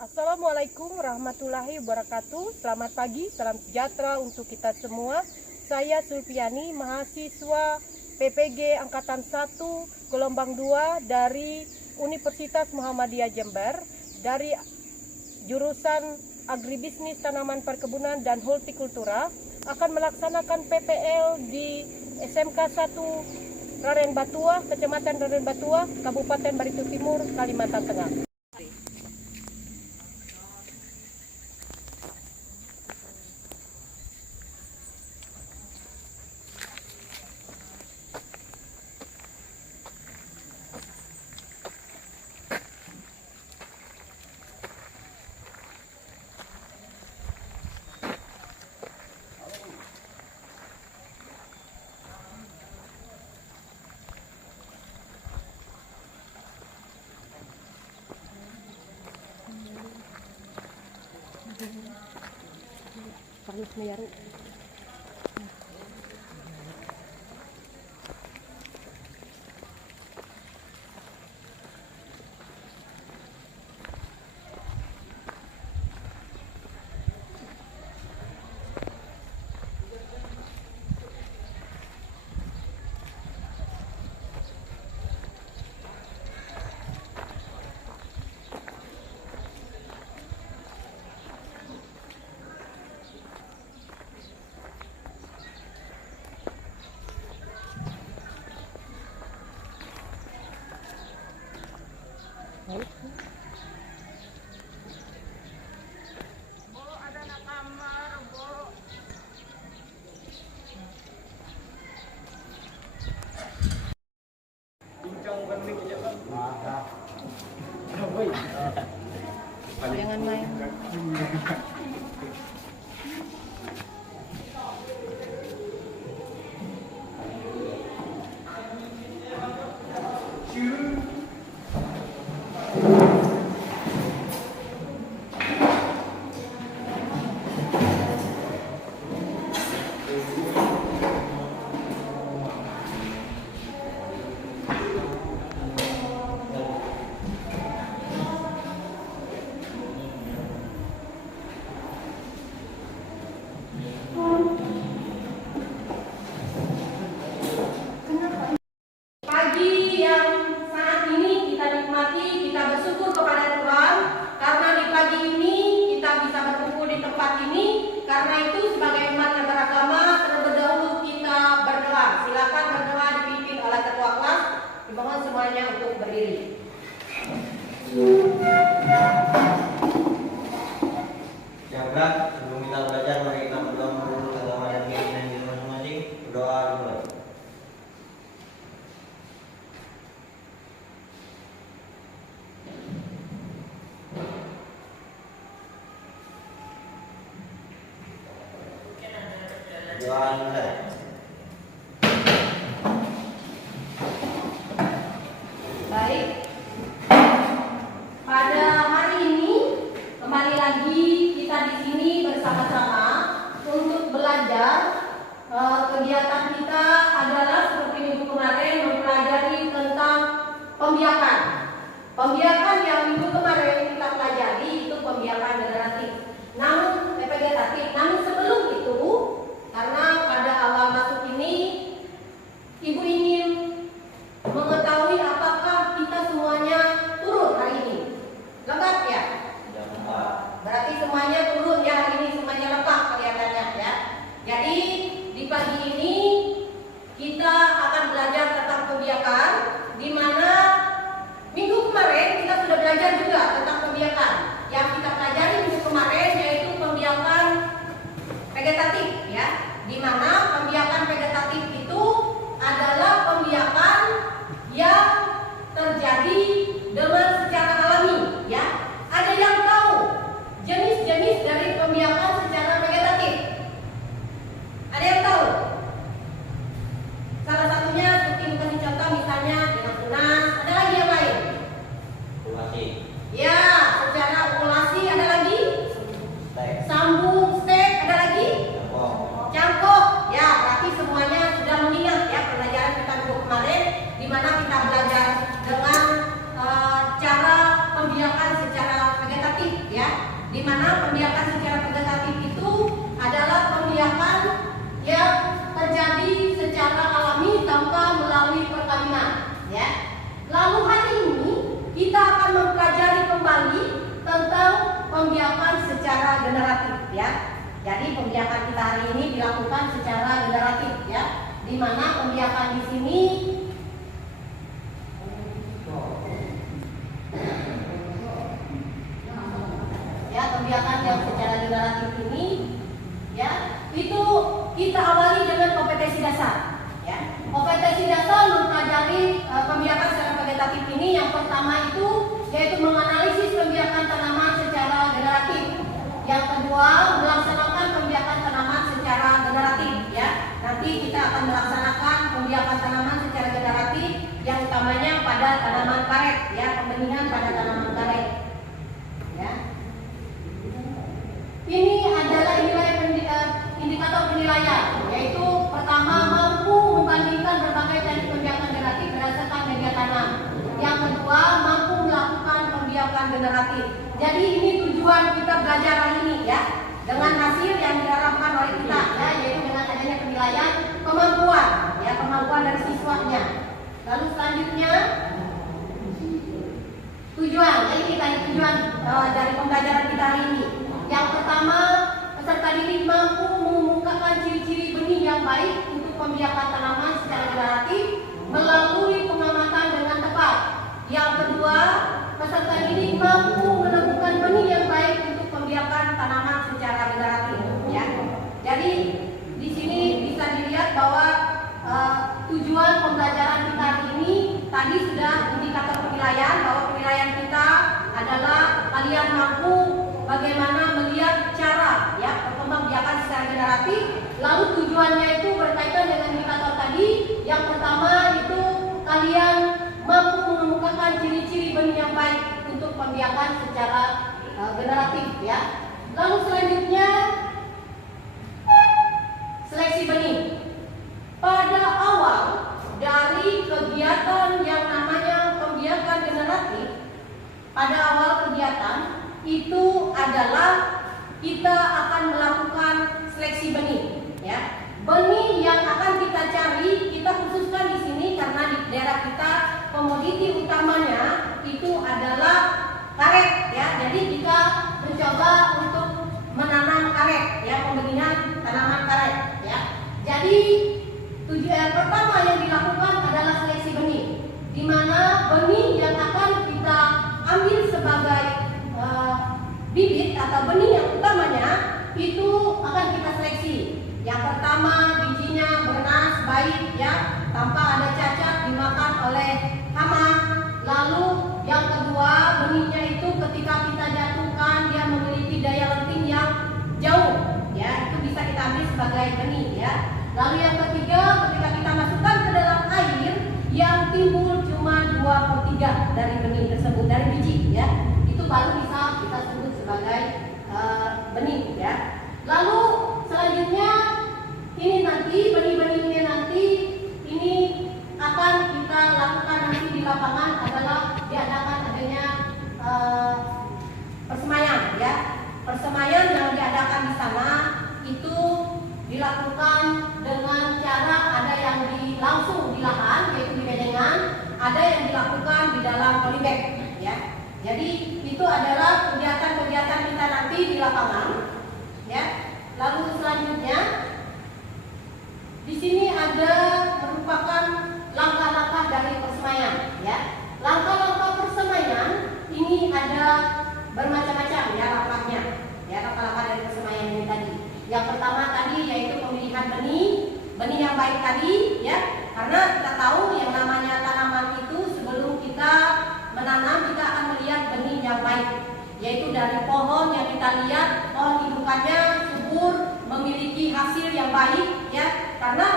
Assalamualaikum warahmatullahi wabarakatuh. Selamat pagi, salam sejahtera untuk kita semua. Saya Sulfiani, mahasiswa PPG Angkatan 1 gelombang 2 dari Universitas Muhammadiyah Jember, dari jurusan Agribisnis Tanaman Perkebunan dan Hortikultura, akan melaksanakan PPL di SMK 1 Raden Batua, Kecamatan Raden Batua, Kabupaten Barito Timur, Kalimantan Tengah. Panas Meyaru. Jangan main. Karena itu sebagai umat yang beragama, terlebih dahulu kita berdoa. Silakan berdoa dipimpin oleh ketua kelas. Dimohon semuanya untuk berdiri. Yang berat, sebelum kita belajar, mari kita berdoa menurut agama dan keyakinan kita masing-masing. Berdoa dimulai. Doa dimulai. Baik. Pada hari ini kembali lagi kita di sini bersama-sama untuk belajar. Kegiatan kita adalah seperti minggu kemarin mempelajari tentang pembiakan. Pembiakan yang minggu kemarin kita pelajari itu pembiakan generatif. Namun sebelum itu, karena pada awal mana pembiakan secara vegetatif itu adalah pembiakan yang terjadi secara alami tanpa melalui perkawinan, ya. Lalu hari ini kita akan mempelajari kembali tentang pembiakan secara generatif, ya. Jadi pembiakan kita hari ini dilakukan secara generatif, ya. Di mana pembiakan di sini ya, pembiakan yang secara generatif ini, ya, itu kita awali dengan kompetensi dasar, ya. Kompetensi dasar mempelajari pembiakan secara vegetatif ini. Yang pertama itu yaitu menganalisis pembiakan tanaman secara generatif. Yang kedua, melaksanakan pembiakan tanaman secara generatif, ya. Nanti kita akan melaksanakan pembiakan tanaman secara generatif yang utamanya pada tanaman karet, ya, pembenihan pada tanaman karet, ya. Ini adalah indikator penilaian, yaitu pertama mampu membandingkan berbagai teknik pembiakan generatif berdasarkan media tanam. Yang kedua, mampu melakukan pembiakan generatif. Jadi ini tujuan kita belajar hari ini, ya, dengan hasil yang diharapkan oleh kita, ya, yaitu dengan adanya penilaian kemampuan, ya, kemampuan dari siswanya. Lalu selanjutnya tujuan, jadi kita tujuan dari pembelajaran kita hari ini. Yang pertama, peserta didik mampu mengemukakan ciri-ciri benih yang baik untuk pembiakan tanaman secara generatif melalui pengamatan dengan tepat. Yang kedua, peserta didik mampu menemukan benih yang baik untuk pembiakan tanaman secara generatif, ya. Jadi di sini bisa dilihat bahwa tujuan pembelajaran kita hari ini tadi sudah indikator penilaian, bahwa penilaian kita adalah kalian mampu bagaimana melihat cara, ya, pembiakan secara generatif. Lalu tujuannya itu berkaitan dengan indikator tadi. Yang pertama itu kalian mampu menemukan ciri-ciri benih yang baik untuk pembiakan secara generatif, ya. Lalu selanjutnya seleksi benih. Pada awal dari kegiatan yang namanya pembiakan generatif, pada awal kegiatan itu adalah kita akan melakukan seleksi benih, ya. Benih yang akan kita cari, kita khususkan di sini karena di daerah kita komoditi utamanya itu adalah karet, ya. Jadi kita mencoba untuk menanam karet, ya, pembenihan tanaman karet, ya. Jadi tujuan pertama yang dilakukan adalah seleksi benih, di mana benih yang akan kita ambil sebagai bibit atau benih yang utamanya itu akan kita seleksi. Yang pertama, bijinya bernas, baik, ya, tanpa ada cacat, dimakan oleh hama. Lalu yang kedua, benihnya itu ketika kita jatuhkan dia memiliki daya lenting yang jauh, ya, itu bisa kita ambil sebagai benih, ya. Lalu yang ketiga, ketika kita masukkan ke dalam air, yang timbul cuma 2/3 dari benih tersebut, dari biji, ya, itu baru bisa kita sebut sebagai benih, ya. Lalu selanjutnya ini nanti benih-benih ini nanti ini akan kita lakukan nanti di lapangan adalah diadakan adanya persemaian, ya. Persemaian yang diadakan di sana itu dilakukan dengan cara ada yang langsung di lahan, yaitu di bedengan, ada yang dilakukan di dalam polybag, ya. Jadi itu adalah kegiatan-kegiatan kita nanti di lapangan, ya. Lalu selanjutnya di sini ada merupakan langkah-langkah dari persemaian, ya. Langkah-langkah persemaian ini ada bermacam-macam, ya, langkahnya, ya, langkah-langkah dari persemaian ini tadi. Yang pertama tadi yaitu pemilihan benih yang baik tadi, ya, karena kita tahu yang namanya tanaman itu sebelum kita menanam kita akan melihat benih yang baik, yaitu dari pohon yang kita lihat pohon indukannya subur, memiliki hasil yang baik, ya, karena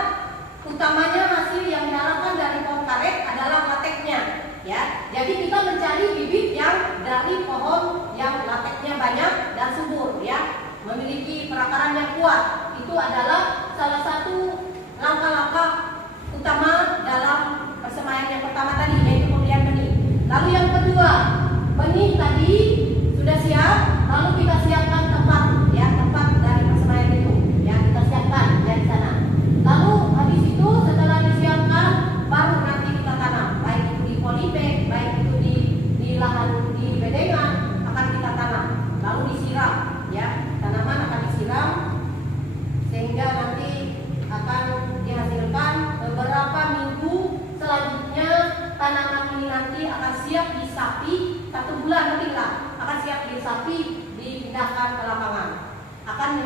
utamanya hasil yang diharapkan dari pohon karet adalah lateknya, ya. Jadi kita mencari bibit yang dari pohon yang lateknya banyak dan subur, ya, memiliki perakaran yang kuat. Itu adalah salah satu langkah-langkah utama dalam persemaian yang pertama tadi, yaitu pemilihan benih. Lalu yang kedua, benih tadi sudah siap, lalu kita siapkan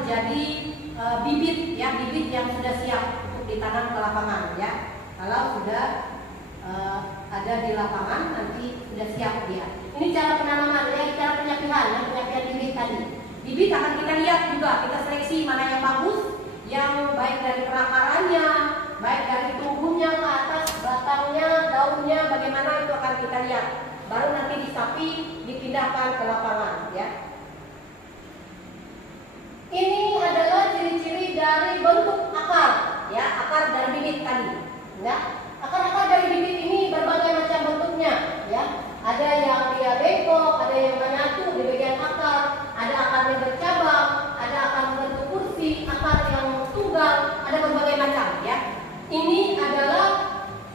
menjadi bibit ya, bibit yang sudah siap untuk ditanam ke lapangan ya. Kalau sudah ada di lapangan nanti sudah siap dia. Ini cara penanaman ya, cara penyapihan ya, penyapihan bibit tadi. Bibit akan kita lihat juga, kita seleksi mana yang bagus, yang baik dari perakarannya, baik dari tumbuhnya ke atas, batangnya, daunnya, bagaimana itu akan kita lihat. Baru nanti disapi, dipindahkan ke lapangan ya. Ini adalah ciri-ciri dari bentuk akar ya, akar dari bibit tadi ya. Akar-akar dari bibit ini berbagai macam bentuknya ya. Ada yang dia bengkok, ada yang menyatu di bagian akar, ada akarnya bercabang, ada akar bentuk kursi, akar yang tunggal, ada berbagai macam ya. Ini adalah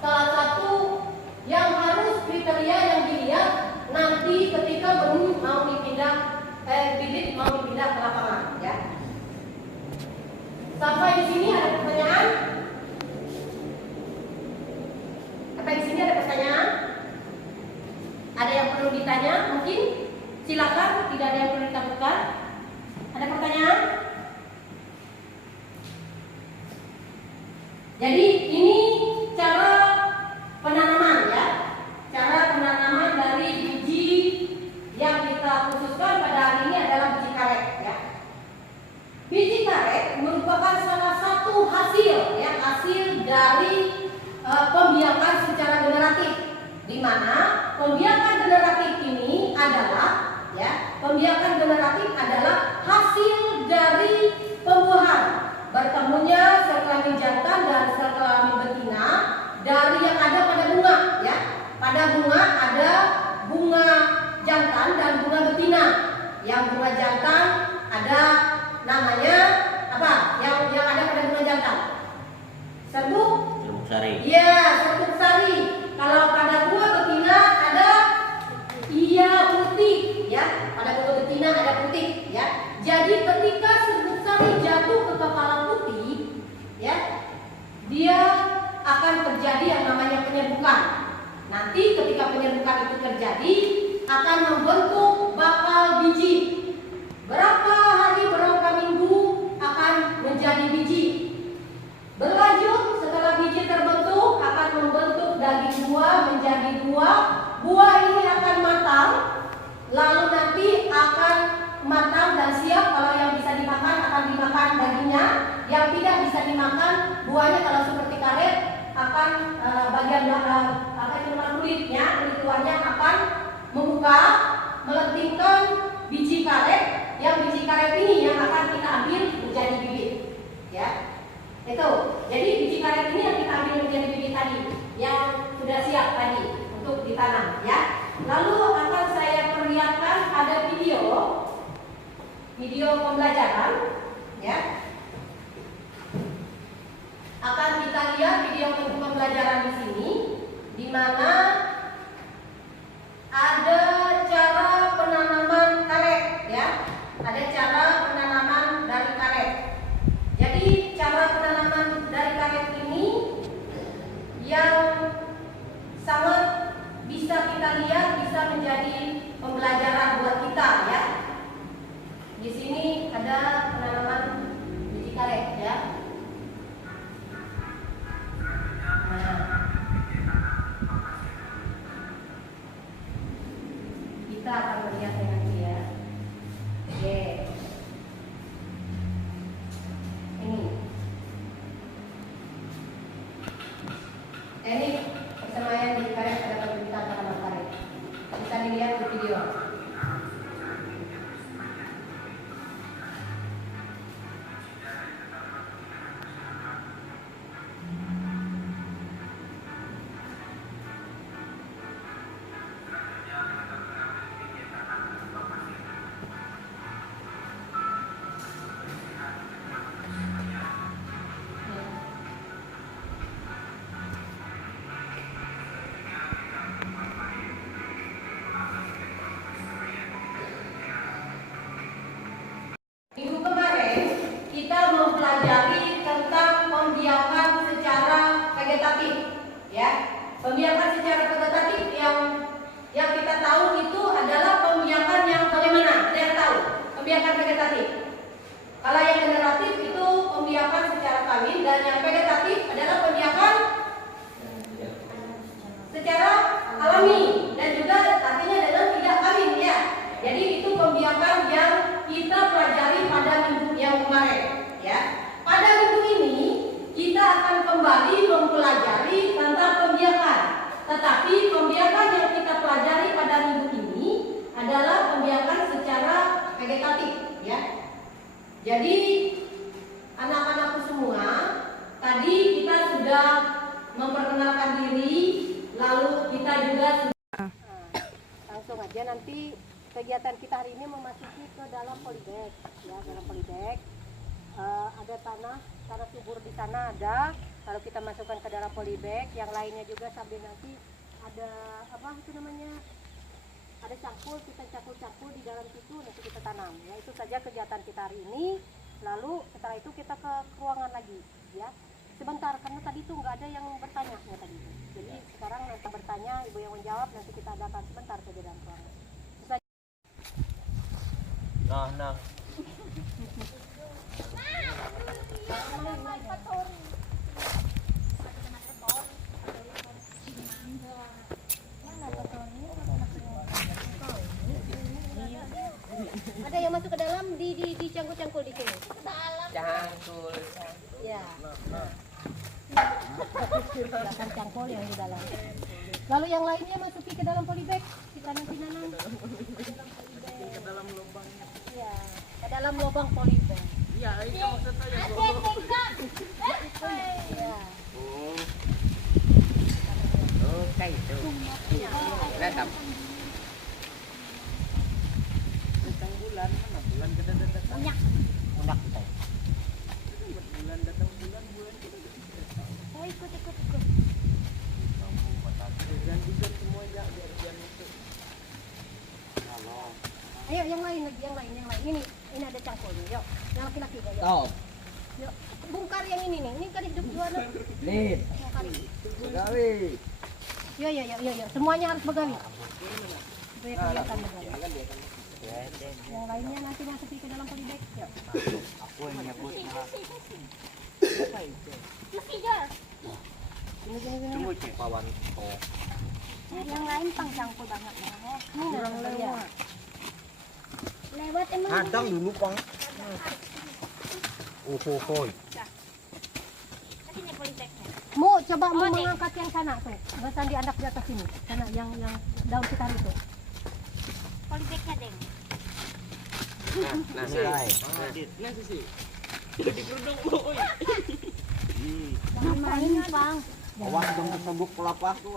salah satu yang harus kriteria yang dilihat nanti ketika benih mau dipindah, bibit mau dipindah ke lapangan ya. Sampai di sini ada pertanyaan? Sampai di sini ada pertanyaan? Ada yang perlu ditanya? Mungkin silakan, tidak ada yang perlu ditakutkan. Ada pertanyaan? Jadi ini cara penanaman ya, cara penanaman dari biji yang kita khususkan pada hari ini adalah biji karet ya. Biji karet merupakan salah satu hasil ya, hasil dari pembiakan secara generatif, di mana pembiakan generatif ini adalah ya, pembiakan generatif adalah hasil dari pembuahan bertemunya sel kelamin jantan dan sel kelamin betina dari yang ada pada bunga ya. Pada bunga ada bunga jantan dan bunga betina. Yang bunga jantan ada namanya apa? Yang ada pada bunga jantan. Serbuk sari. Iya, serbuk sari. Kalau pada bunga betina ada putih ya. Pada bunga betina ada putih ya. Jadi ketika serbuk sari jatuh ke kepala putih ya, dia akan terjadi yang namanya penyerbukan. Nanti ketika penyerbukan itu terjadi akan membentuk bakal biji. Berapa hari, berapa minggu akan menjadi biji. Berlanjut setelah biji terbentuk akan membentuk daging buah menjadi buah. Buah ini akan matang, lalu nanti akan matang dan siap. Kalau yang bisa dimakan akan dimakan dagingnya, yang tidak bisa dimakan buahnya. Kalau seperti karet akan bagian belakang akan cuma kulitnya, kulit luarnya akan membuka, melentingkan biji karet. Yang biji karet ini yang akan kita ambil menjadi bibit ya. Itu. Jadi biji karet ini yang kita ambil menjadi bibit tadi, yang sudah siap tadi untuk ditanam ya. Lalu akan saya perlihatkan ada video pembelajaran ya. Akan kita lihat video pembelajaran di sini, di mana ada cara penanaman karet ya. Ada cara penanaman dari karet. Jadi cara penanaman dari karet ini yang sangat bisa kita lihat, bisa menjadi pembelajaran buat kita ya. Di sini ada penanaman biji karet ya. Nah, pelajari tentang pembiakan. Tetapi pembiakan yang kita pelajari pada minggu ini adalah pembiakan secara vegetatif, ya. Jadi anak-anakku semua, tadi kita sudah memperkenalkan diri, lalu kita juga langsung aja nanti kegiatan kita hari ini memasuki ke dalam polybag, ya, dalam polybag. Ada tanah subur di sana ada. Kalau kita masukkan ke dalam polybag, yang lainnya juga sambil nanti ada apa itu namanya? Ada cangkul, kita cangkul di dalam situ nanti kita tanam. Ya, itu saja kegiatan kita hari ini. Lalu setelah itu kita ke ruangan lagi, ya. Sebentar, karena tadi tuh nggak ada yang bertanya ya tadi. Jadi sekarang nanti bertanya, ibu yang menjawab, nanti kita adakan sebentar saja dalam ruangan. Nah. Ada yang masuk ke dalam di cangkul-cangkul di sini. Cangkul. Ya. Silakan cangkul yang di dalam. Lalu yang lainnya masuki ke dalam polybag. Kita nanti nanam. Ke dalam lubangnya. Ya, ke dalam lubang polybag. Iya, itu maksudnya yang Ya. oh, kayak itu. Datang. Datang bulan mana? Bulan datang. Unak kita. Bulan datang bulan kita. Oh, ikut. Dan juga semua ya biar itu. Ayo yang lain lagi, yang lain. Ini ada cangkulnya. Yuk, yang laki-laki yuk. Stop. Yuk, bongkar yang ini nih. Ini kan hidup dua anak. Nih. Bongkar. Gawi. Yuk. Semuanya harus begawi. Supaya kelihatan begawi. Yang lainnya nanti masukin ke dalam polybag. Yuk. Aku yang menyebut. Tunggu cek pawan to. Yang lain pang cangkul banget ya. Ini kurang lewat. Lewat emang. Kadang dulu pang. Hoi. Kasihnya polybagnya. Mau coba mau mengangkat yang sana tuh. Nggak sandi anak di atas sini. Sana yang daun sekitar itu. Polybagnya deng. Nah, sih. Jangan main, Bang. Awas dong kesebuk kelapa tuh.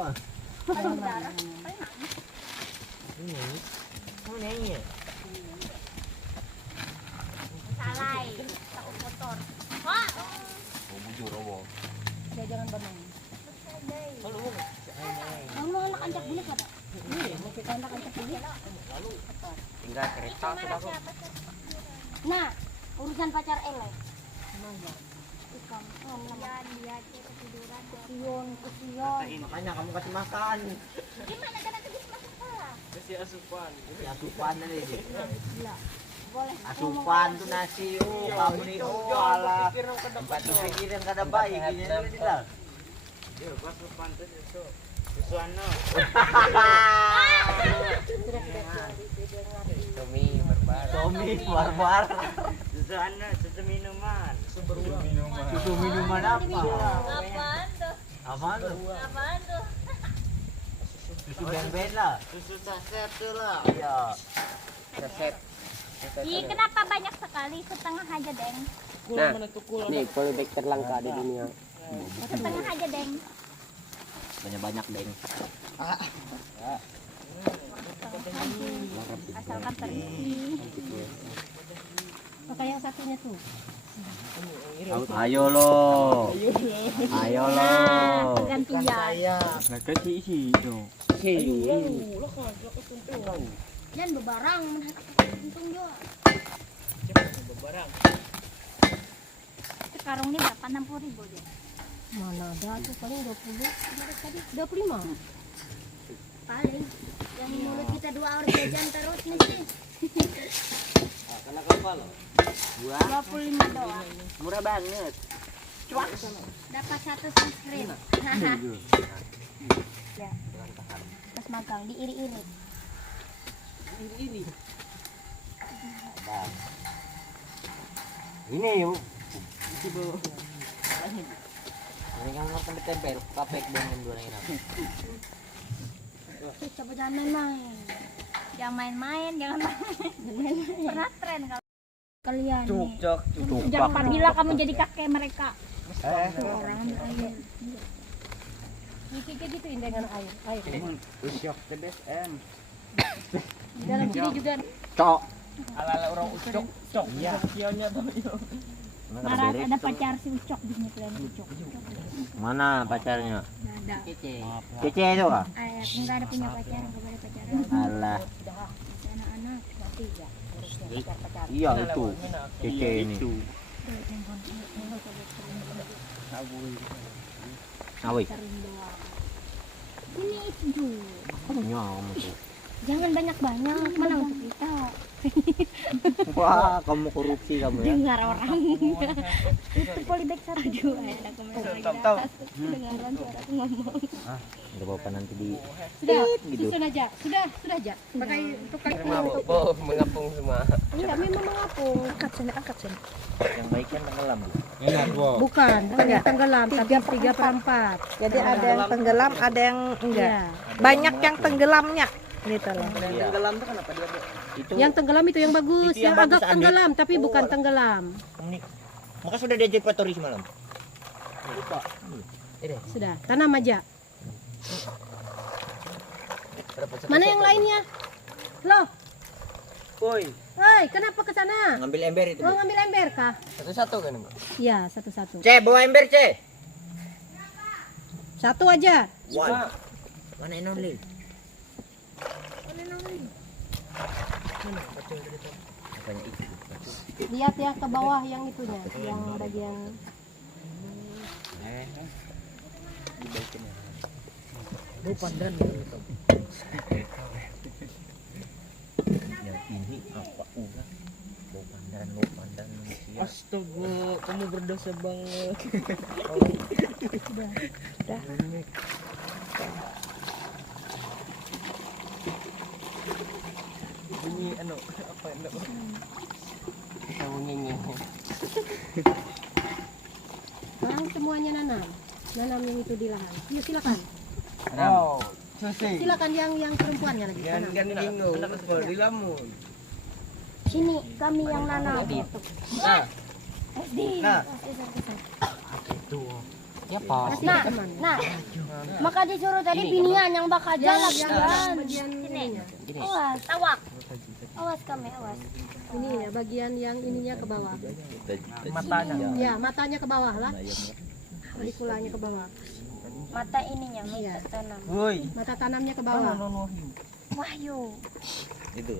Ini. Salai. Takut kotor. Wah. Oh, bujur oh. Ya jangan bermain. Kamu anak ancak bulik ada? Mau kita anak-anak ini. Tinggal kereta sudah kok. Nah, urusan pacar Ele. Mana? Ikam. Dia ketiduran. Kusion. Makanya kamu kasih makan. Gimana kan nanti bisa masuk sekolah? kasih asupan. Ya asupan tadi. Boleh. Asupan tuh nasi. Oh, kamu nih. Oh, alah. Tempat pikiran kada baik ini tidak. Dia pas asupan tuh itu. Susuana. Tommy barbar. Susuana, susu minuman. Susu minuman apa? Apaan tuh? Apaan tuh? Apaan tuh? Susu ben-ben lah. Susu saset tuh lah. Iya. Resep. Ih, kenapa banyak sekali? Setengah aja, Deng. Nah, nih polybag terlangka di dunia. Setengah aja, Deng. Banyak-banyak deng. Asalkan terisi. Pakai yang satunya tuh. Ayo lo. Ayo lo. Gantian. Nah, kasih isi dong. Dan bebarang untung juga. Sekarang ini berapa? 60.000 deh. Mana ada tuh paling 20. Tadi 25. Paling yang mulut kita 2 orang jajan terus nih. Kena kapal lo. 25 doang. Murah banget. Dapat 1 subscribe. Ya. Pas magang diiri-iri. Ini yuk. Ini kan mau tempel, papek dengan dua ini. Coba jangan main-main. Jangan main-main, jangan main-main. Pernah tren kalau kalian nih. Cuk. Jangan apabila kamu jadi kakek mereka. Orang air. Kayak gitu dengan air. Usyok TBSM. Di dalam sini juga. Cok. Ala-ala orang ucok. Cok. Iya. Kionya tuh. Marah ada pacar si Ucok di sini kalian Ucok. Mana pacarnya? Ada. Cece itu kah? Enggak ada punya pacar, enggak boleh pacaran. Alah. Anak-anak berarti ya. Iya itu. Cece ini. Awi. Ini itu. Nyom itu. Jangan banyak-banyak, mana untuk kita. Wah, kamu korupsi kamu ya. Dengar orang. Itu polybag satu. Aduh, ada kamera Tahu. Dengaran suara aku ngomong. Enggak apa-apa nanti di Sudah, gitu. susun aja. Sudah aja. Pakai untuk kali Mengapung semua. enggak memang mengapung. Angkat sini. Yang baik kan tenggelam. Bukan yang tenggelam, tapi 3/4. Jadi ada yang tenggelam, ada yang enggak. Iya. Banyak yang tenggelamnya gitu loh. Iya. Tenggelam tuh kenapa dia? Itu Yang tenggelam itu yang bagus, Itu yang yang agak bagus, Andi. tenggelam tapi bukan tenggelam. unik. Maka sudah diajak patori semalam. Sudah, tanam aja. Mana yang lainnya? Loh, Woi, hei, kenapa ke sana? Ngambil ember itu. Mau ngambil ember kah? satu-satu kan, Mbak? Iya, satu-satu. Ce, bawa ember, Ce. Satu aja. Wah. Mana Enolil? Lihat ya ke bawah yang itunya, yang bagian Yang ini apa ulah? Bau pandan manusia. Astaga, kamu berdosa banget. Bunyi apa bunyinya? Sekarang semuanya nanam. Nanam yang itu di lahan. Yuk silakan. Oh, selesai. Silakan yang perempuannya lagi. Tanam. Kan bingung, di lamun. Sini kami yang nanam. Nah, SD. Nah. Nah, maka disuruh tadi binian yang bakal jalan Yang jalan. bagian ininya. Awas, awak. Awas kami, awas. Ini ya, bagian yang ininya ke bawah. matanya. Ya, matanya ke bawah lah. Kulanya ke bawah. Mata ininya, Iya. mata tanam. Woi, Mata tanamnya ke bawah. Wahyu. Itu.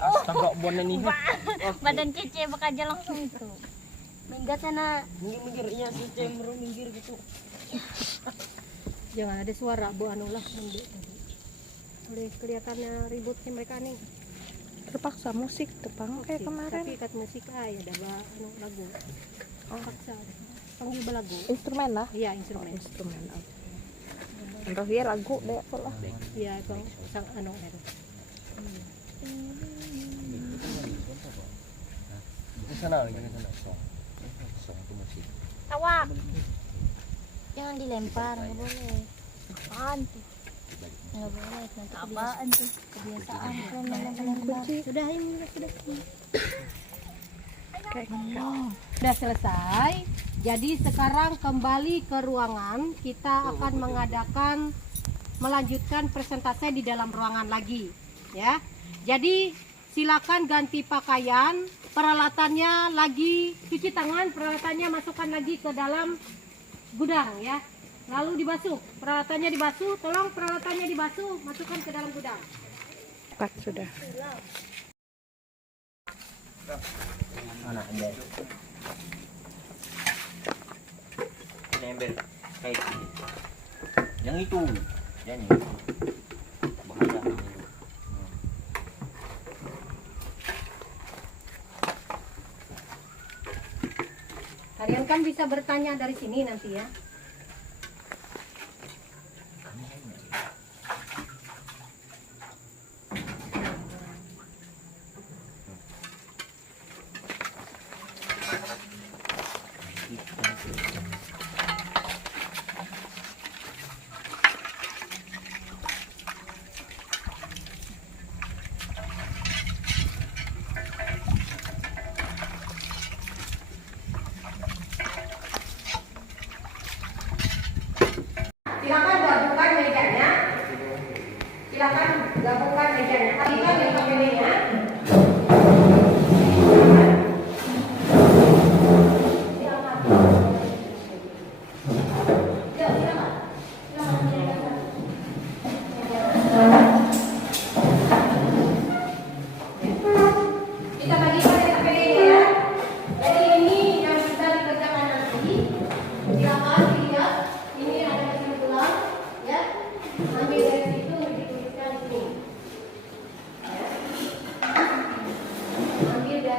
astaga bonen ini. Badan Cece bakal jalan langsung itu. Minggat sana. Minggir iya si Cemro minggir gitu. Jangan ada suara bu anu lah. Oleh kelihatannya ributnya mereka nih. Terpaksa musik tepang kayak kemarin. Tapi kat musik ada anu lagu. Paksa. Panggil belagu. Instrumen lah. Iya, instrumen. Instrumen. Entah dia lagu deh lah. Iya, bang. Sang anu ada. Di sana lagi di sana. Awak. Jangan dilempar, nggak boleh. Apaan tuh? Nggak boleh, nanti apaan tuh? Kebiasaan kalian melempar. Sudah ini sudah. Kayak Sudah selesai. Jadi sekarang kembali ke ruangan. Kita akan melanjutkan presentasi di dalam ruangan lagi, ya. Jadi silakan ganti pakaian. Peralatannya lagi cuci tangan. Peralatannya masukkan lagi ke dalam gudang, ya. Lalu dibasuh. Peralatannya dibasuh. Tolong peralatannya dibasuh. Masukkan ke dalam gudang. Empat sudah. Mana ember? Ini ember kayak gini. Yang itu, yang itu. Bahaya. Kalian kan bisa bertanya dari sini nanti ya.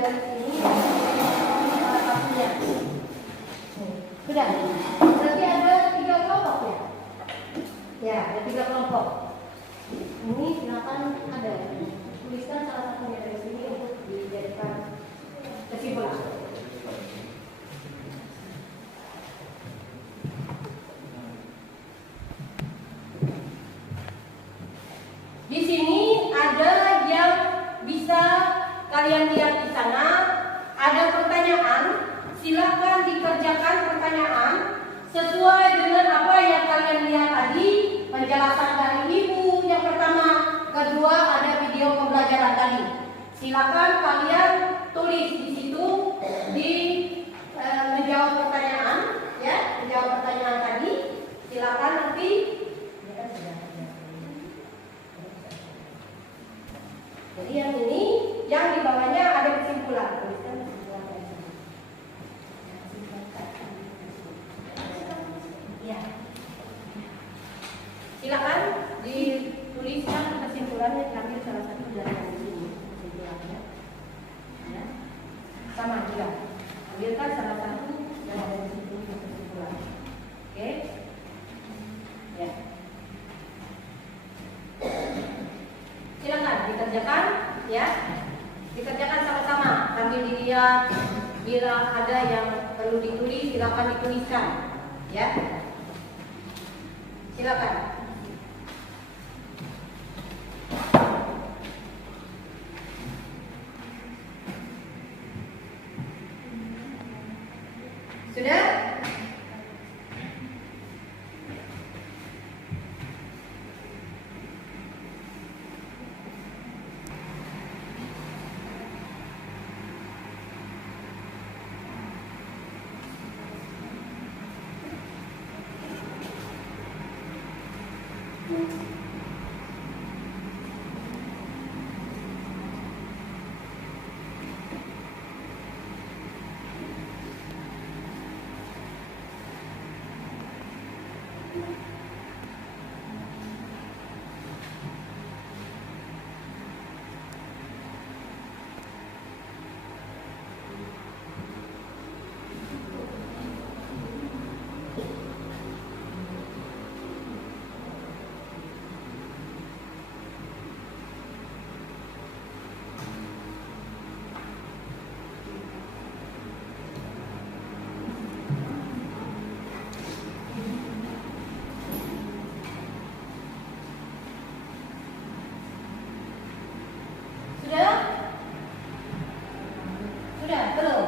ada di sini salah satunya. Sudah. Berarti ada 3 kelompok ya? Ya, ada 3 kelompok. Ini silakan ada tuliskan salah satunya dari sini untuk dijadikan kesimpulan. Di sini ada yang bisa kalian lihat di sana, ada pertanyaan. Silakan dikerjakan pertanyaan sesuai dengan apa yang kalian lihat tadi, penjelasan dari ibu yang pertama, kedua ada video pembelajaran tadi. Silakan kalian tulis di situ menjawab pertanyaan, ya, menjawab pertanyaan tadi. Silakan nanti. Jadi yang ini, yang di bawahnya ada kesimpulan. Ya. Silakan dituliskan kesimpulannya, ambil salah satu dari ini kesimpulannya. Ya. Sama juga. Ambilkan salah satu yang ada di situ kesimpulan. Oke? Ya. Silakan dikerjakan, ya. Dikerjakan sama-sama sambil dilihat. Bila ada yang perlu ditulis, silakan dituliskan, ya. Silakan. Sudah? Sudah? Sudah, belum?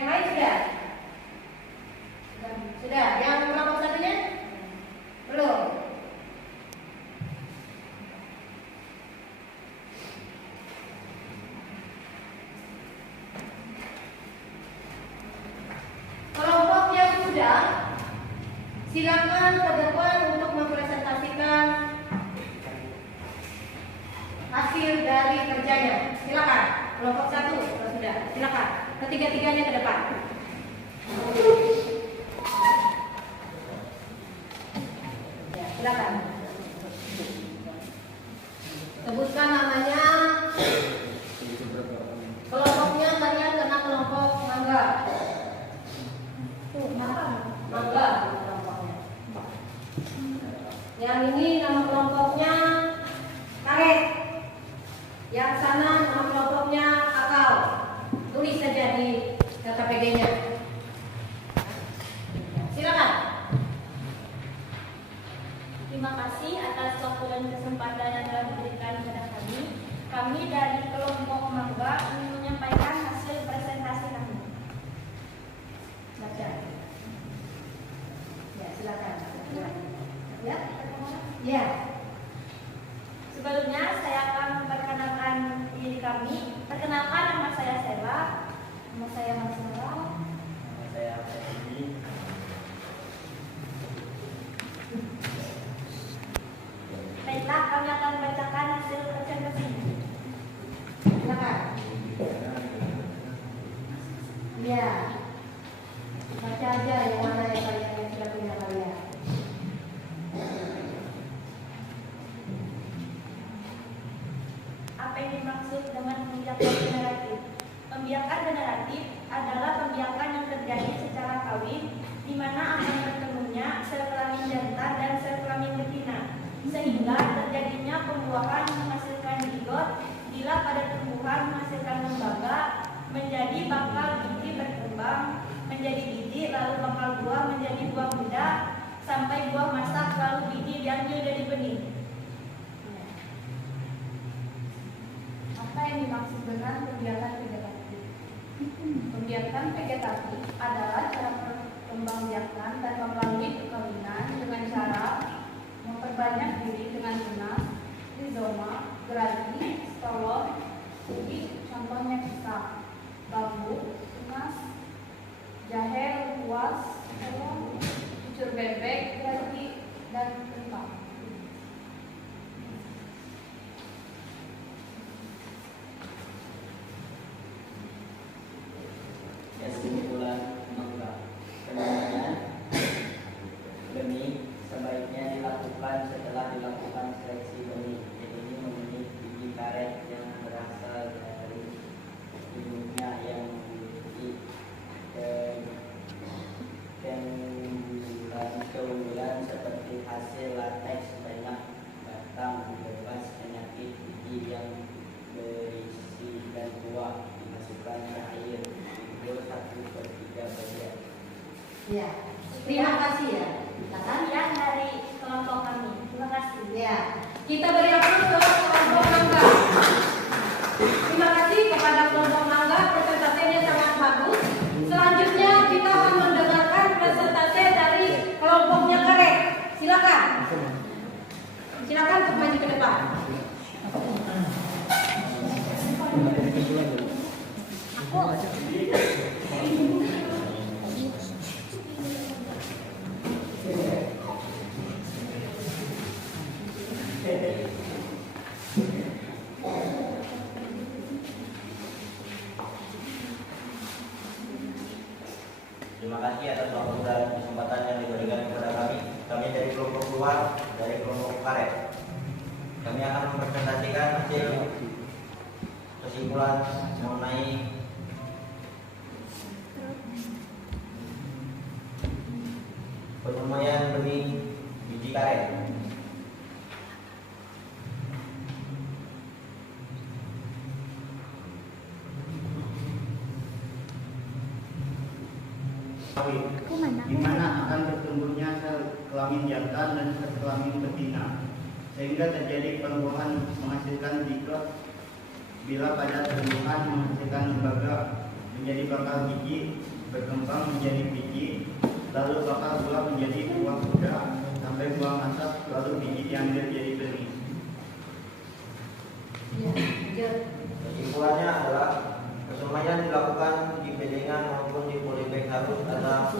Yang lain sudah? Sudah. Yang kelompok satunya? Belum. Kelompok yang sudah, silakan ke depan untuk mempresentasikan hasil dari kerjanya. Silakan. Kelompok 1 kalau sudah, silakan. Ketiga-tiganya ke depan. Ya, silakan. Sebutkan namanya. Kelompoknya kalian kena kelompok mangga. Mangga kelompoknya. Yang ini nama kelompoknya karet. Yang sana nama kelompoknya akal. Tulis saja di KPG-nya. Silakan. Terima kasih atas waktu dan kesempatan yang telah diberikan kepada kami. Kami dari kelompok mangga ingin menyampaikan hasil presentasi kami. Baca. Ya, Ya, ya. Sebelumnya saya akan memperkenalkan diri kami. Perkenalkan, nama saya Sela. Nama saya Masura. Nama saya Fendi. Baiklah, kami akan membacakan hasil presentasi. Silakan. Ya. Baca aja yang mana yang kalian sudah punya kalian. Apa yang dimaksud dengan pembiakan generatif? Pembiakan generatif adalah pembiakan yang terjadi secara kawin, di mana akan bertemunya sel kelamin jantan dan sel kelamin betina, sehingga terjadinya pembuahan menghasilkan zigot. Bila pada tumbuhan menghasilkan lembaga, menjadi bakal biji berkembang, menjadi biji, lalu bakal buah menjadi buah muda, sampai buah masak, lalu biji diambil dari benih. Apa yang dimaksud dengan pembiakan vegetatif? Pembiakan vegetatif adalah cara perkembangbiakan dan melalui perkawinan dengan cara memperbanyak diri dengan tunas, rizoma, gerati, stolon, kulit, contohnya pisang, bambu, tunas, jahe, lengkuas, cucur bebek, gerati, dan kentang. Kesimpulan mangga. Penanganan benih sebaiknya dilakukan setelah dilakukan seleksi benih. Ini memilih biji karet yang berasal dari induknya yang memiliki keunggulan seperti hasil latex banyak, batang bebas penyakit, biji yang berisi dan buah dimasukkan ke air 1/3 bagian. Ya, terima kasih ya. Kalian dari kelompok kami. Terima kasih. Ya, kita beri aplaus untuk kelompok mangga. Terima kasih kepada kelompok mangga, presentasinya sangat bagus. Selanjutnya kita akan mendengarkan presentasi dari kelompoknya karet. Silakan. Silakan untuk maju ke depan. Terima kasih atas waktu dan kesempatan yang diberikan kepada kami. Kami dari kelompok luar, dari kelompok karet. Kami akan mempresentasikan hasil kesimpulan mengenai penurunan benih biji karet. Di mana akan bertumbuhnya sel kelamin jantan dan sel kelamin betina, sehingga terjadi perubahan menghasilkan zigot. Bila pada tumbuhan menghasilkan lembaga, menjadi bakal biji, berkembang menjadi biji, lalu bakal buah menjadi buah muda, sampai buah masak, lalu biji diambil jadi benih. Kesimpulannya adalah kesemuanya dilakukan di bedengan maupun di polybag harus ada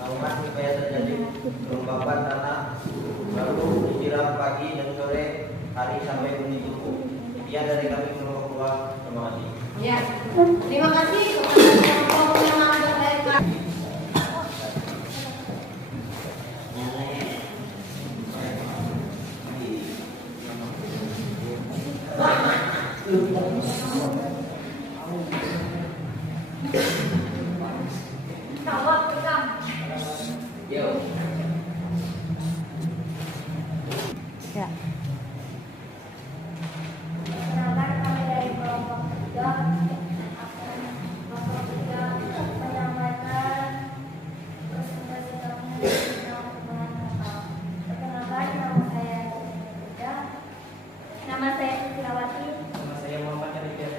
naungan supaya terjadi kelembapan tanah, lalu disiram pagi dan sore hari sampai benih tumbuh. Sekian dari kami kelompok dua. Terima kasih. Ya, terima kasih kepada kelompok yang ada dari kami. Jawab pegang. Yo. Ya. Perkenalkan, kami dari kelompok 3 akan menyampaikan presentasi kami tentang perkembangan lokal. Perkenalkan, nama saya Sufiawati. Nama saya Muhammad Arifin.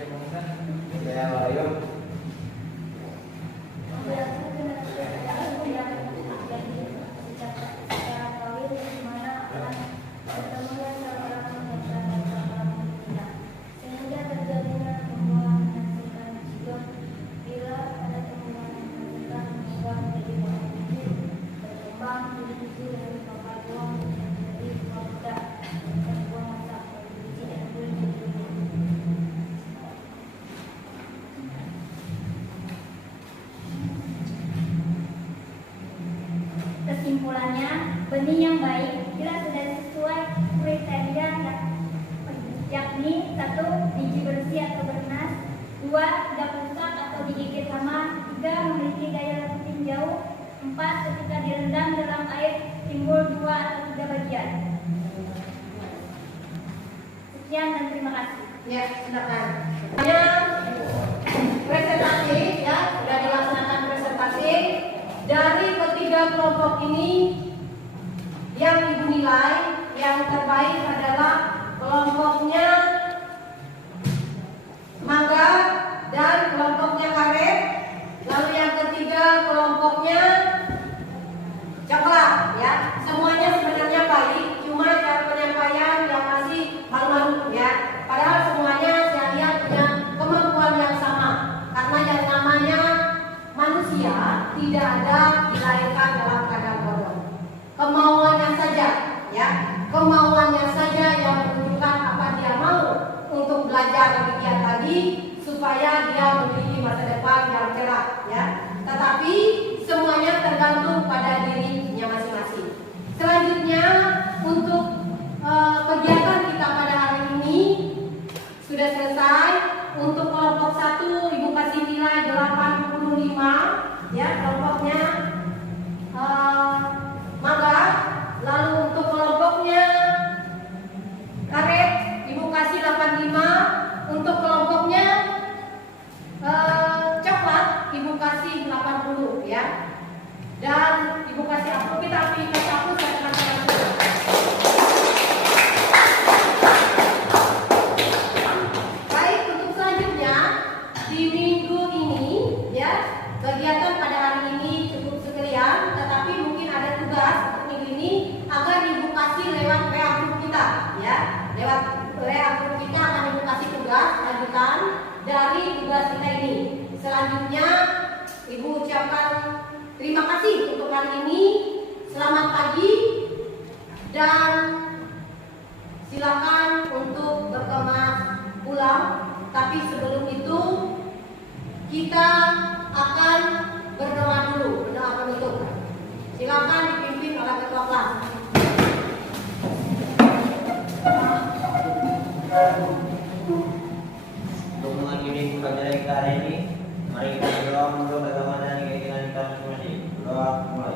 kesimpulannya, benih yang baik bila sudah sesuai kriteria yakni 1. Biji bersih atau bernas, 2. Tidak rusak atau digigit hama, 3. Memiliki daya langsung jauh, 4. Ketika direndam dalam air timbul 2 atau 3 bagian. Sekian dan terima kasih. Ya, silakan. Hanya presentasi ya, sudah dilaksanakan presentasi dari ketiga kelompok ini. Yang ibu nilai yang terbaik adalah kelompoknya mangga dan kelompoknya karet. Lalu yang ketiga kelompoknya coklat ya. Semuanya sebenarnya baik, cuma cara penyampaian yang masih malu-malu ya. Padahal semuanya saya lihat punya kemampuan yang sama. Karena yang namanya manusia tidak ada dilahirkan dalam keadaan bodoh. Kemauannya saja ya, kemauannya saja yang menunjukkan apa dia mau untuk belajar lebih giat lagi supaya dia memiliki masa depan yang cerah ya. Tetapi semuanya tergantung pada dirinya masing-masing. Selanjutnya untuk kegiatan kita pada hari ini sudah selesai. Untuk kelompok 1 ibu kasih nilai 85 ya, kelompoknya mangga. Lalu untuk kelompoknya karet ibu kasih 85. Untuk kelompoknya coklat ibu kasih 80 ya. Dan ibu kasih aku, kita kasih aku saya teman-teman. Baik, untuk selanjutnya di minggu ini ya, kegiatan pada hari ini cukup sekian, tetapi mungkin ada tugas untuk minggu ini agar ibu kasih lewat WA group kita ya. Lewat WA group kita akan ibu kasih tugas lanjutan dari tugas kita ini. Selanjutnya ibu ucapkan terima kasih untuk hari ini. Selamat pagi dan silakan untuk berkemas pulang. Tapi sebelum itu kita akan berdoa dulu, berdoa penutup. Silakan dipimpin oleh ketua kelas. Untuk mengakhiri pelajaran kita hari ini, mari kita berdoa menurut agama dan keyakinan kita masing-masing. Doa mulai.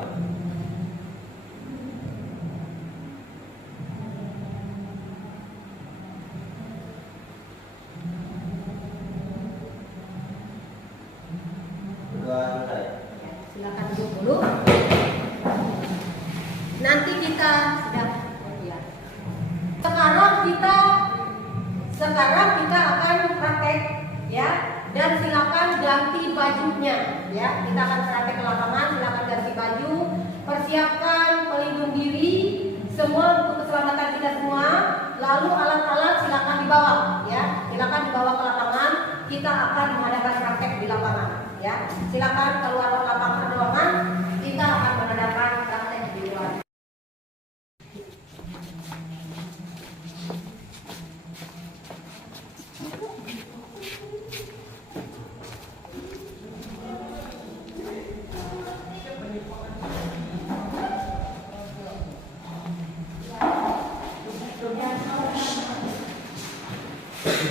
Doa selesai. Silakan duduk dulu. Nanti kita sudah ya. Sekarang kita akan praktek ya, dan silakan ganti bajunya ya. Kita akan praktek ke lapangan, silakan ganti baju, persiapkan pelindung diri semua untuk keselamatan kita semua. Lalu alat-alat silakan dibawa ya, silakan dibawa ke lapangan. Kita akan mengadakan praktek di lapangan ya. Silakan keluar lapangan ruangan, kita akan mengadakan praktek di luar.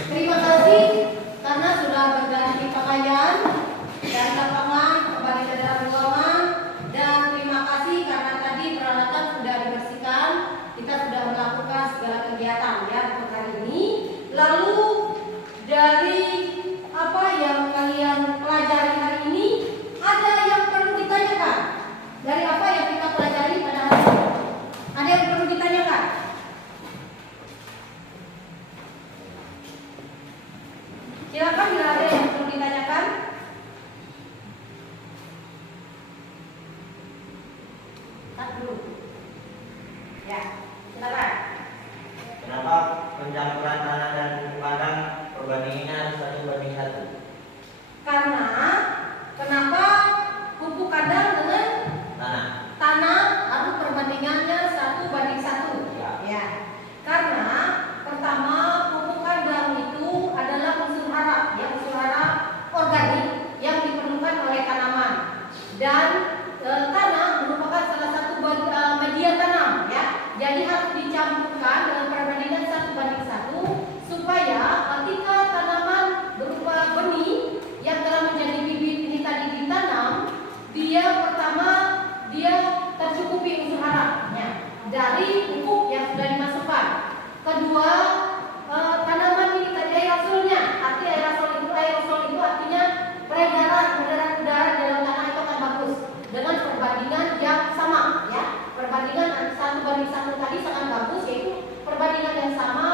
Terima kasih karena sudah berganti pakaian dari lapangan kembali ke dalam ruangan, dan terima kasih karena tadi peralatan sudah dibersihkan. Kita sudah melakukan segala kegiatan ya untuk hari ini. Lalu dari apa yang kalian pelajari hari ini, ada yang perlu ditanyakan dari apa yang kita pelajari pada hari ini? Ada yang perlu ditanyakan? Silakan bila ada yang perlu ditanyakan. Tak dulu. Ya, silakan. Kenapa pencampuran tanah dan pupuk kandang perbandingannya harus 1:1? Kenapa pupuk kandang dengan tanah harus perbandingannya 1:1? Ya. Karena pertama pupuk kandang itu adalah unsur hara, ya, unsur hara organik yang diperlukan oleh tanaman, dan tanah merupakan salah satu dari pupuk yang sudah dimasukkan. Kedua, tanaman ini tadi aerosolnya. Arti aerosol itu artinya peredaran udara di dalam tanah itu akan bagus dengan perbandingan yang sama, ya. Perbandingan 1:1 tadi sangat bagus, yaitu perbandingan yang sama,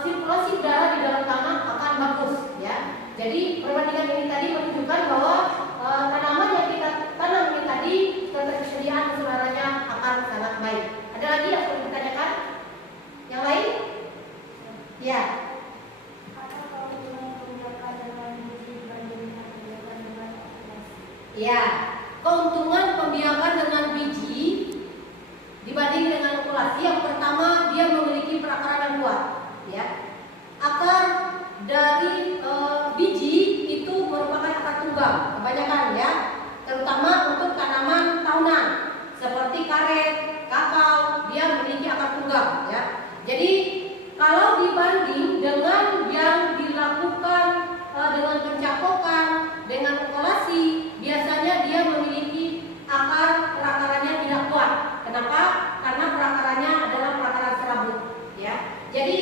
sirkulasi udara di dalam tanah akan bagus, ya. Jadi perbandingan ini tadi menunjukkan bahwa tanaman yang kita tanam ini tadi ketersediaan udaranya akan sangat baik. Ada lagi yang perlu ditanyakan? Yang lain? Ya. Ya, keuntungan pembiakan dengan biji dibanding dengan okulasi, yang pertama dia memiliki perakaran yang kuat, ya. Akar dari biji itu merupakan akar tunggal kebanyakan, ya, terutama untuk tanaman tahunan seperti karet, kakao, dia memiliki akar tunggal, ya. Jadi kalau dibanding dengan yang dilakukan dengan pencakokan, dengan okulasi, biasanya dia memiliki perakarannya tidak kuat. Kenapa? Karena perakarannya adalah perakaran serabut, ya. Jadi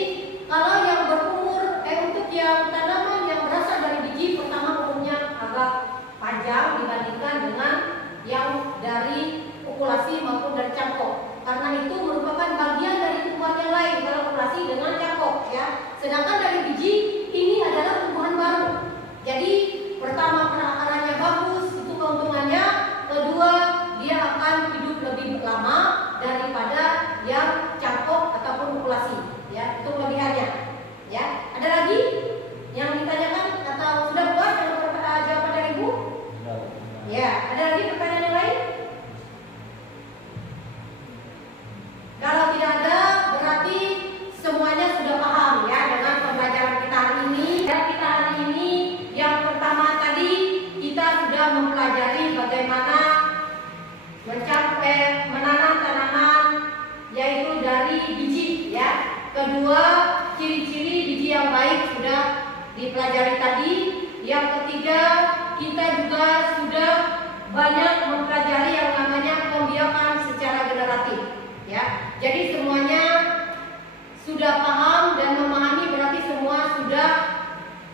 kalau yang berumur untuk yang tanaman yang berasal dari biji, pertama umurnya agak panjang dibandingkan dengan yang dari okulasi maupun dari cangkok. Karena itu merupakan bagian dari tumbuhan yang lain kalau okulasi dengan cangkok, ya. Sedangkan dari biji ini adalah tumbuhan baru. Jadi pertama perakarannya bagus, itu keuntungannya. Kedua, dia akan hidup lebih lama daripada yang cangkok ataupun okulasi, ya. Itu kelebihannya, ya. Ada lagi yang ditanyakan atau sudah puas dengan jawaban dari Ibu? Ya, ada lagi pertanyaan yang lain? Kalau tidak ada, berarti semuanya sudah paham, ya, dengan pembelajaran kita hari ini. Dan kita hari ini yang pertama tadi kita sudah mempelajari bagaimana menanam tanaman, yaitu dari biji, ya. Kedua, ciri-ciri biji yang baik sudah dipelajari tadi. Yang ketiga, kita juga sudah banyak mempelajari yang namanya pembiakan secara generatif, ya. Jadi semuanya sudah paham dan memahami, berarti semua sudah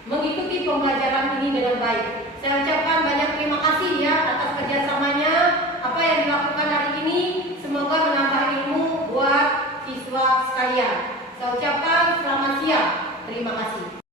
mengikuti pembelajaran ini dengan baik. Saya ucapkan banyak terima kasih, ya, atas kerjasamanya. Apa yang dilakukan hari ini semoga menambah ilmu buat siswa sekalian. Saya ucapkan selamat siang. Terima kasih.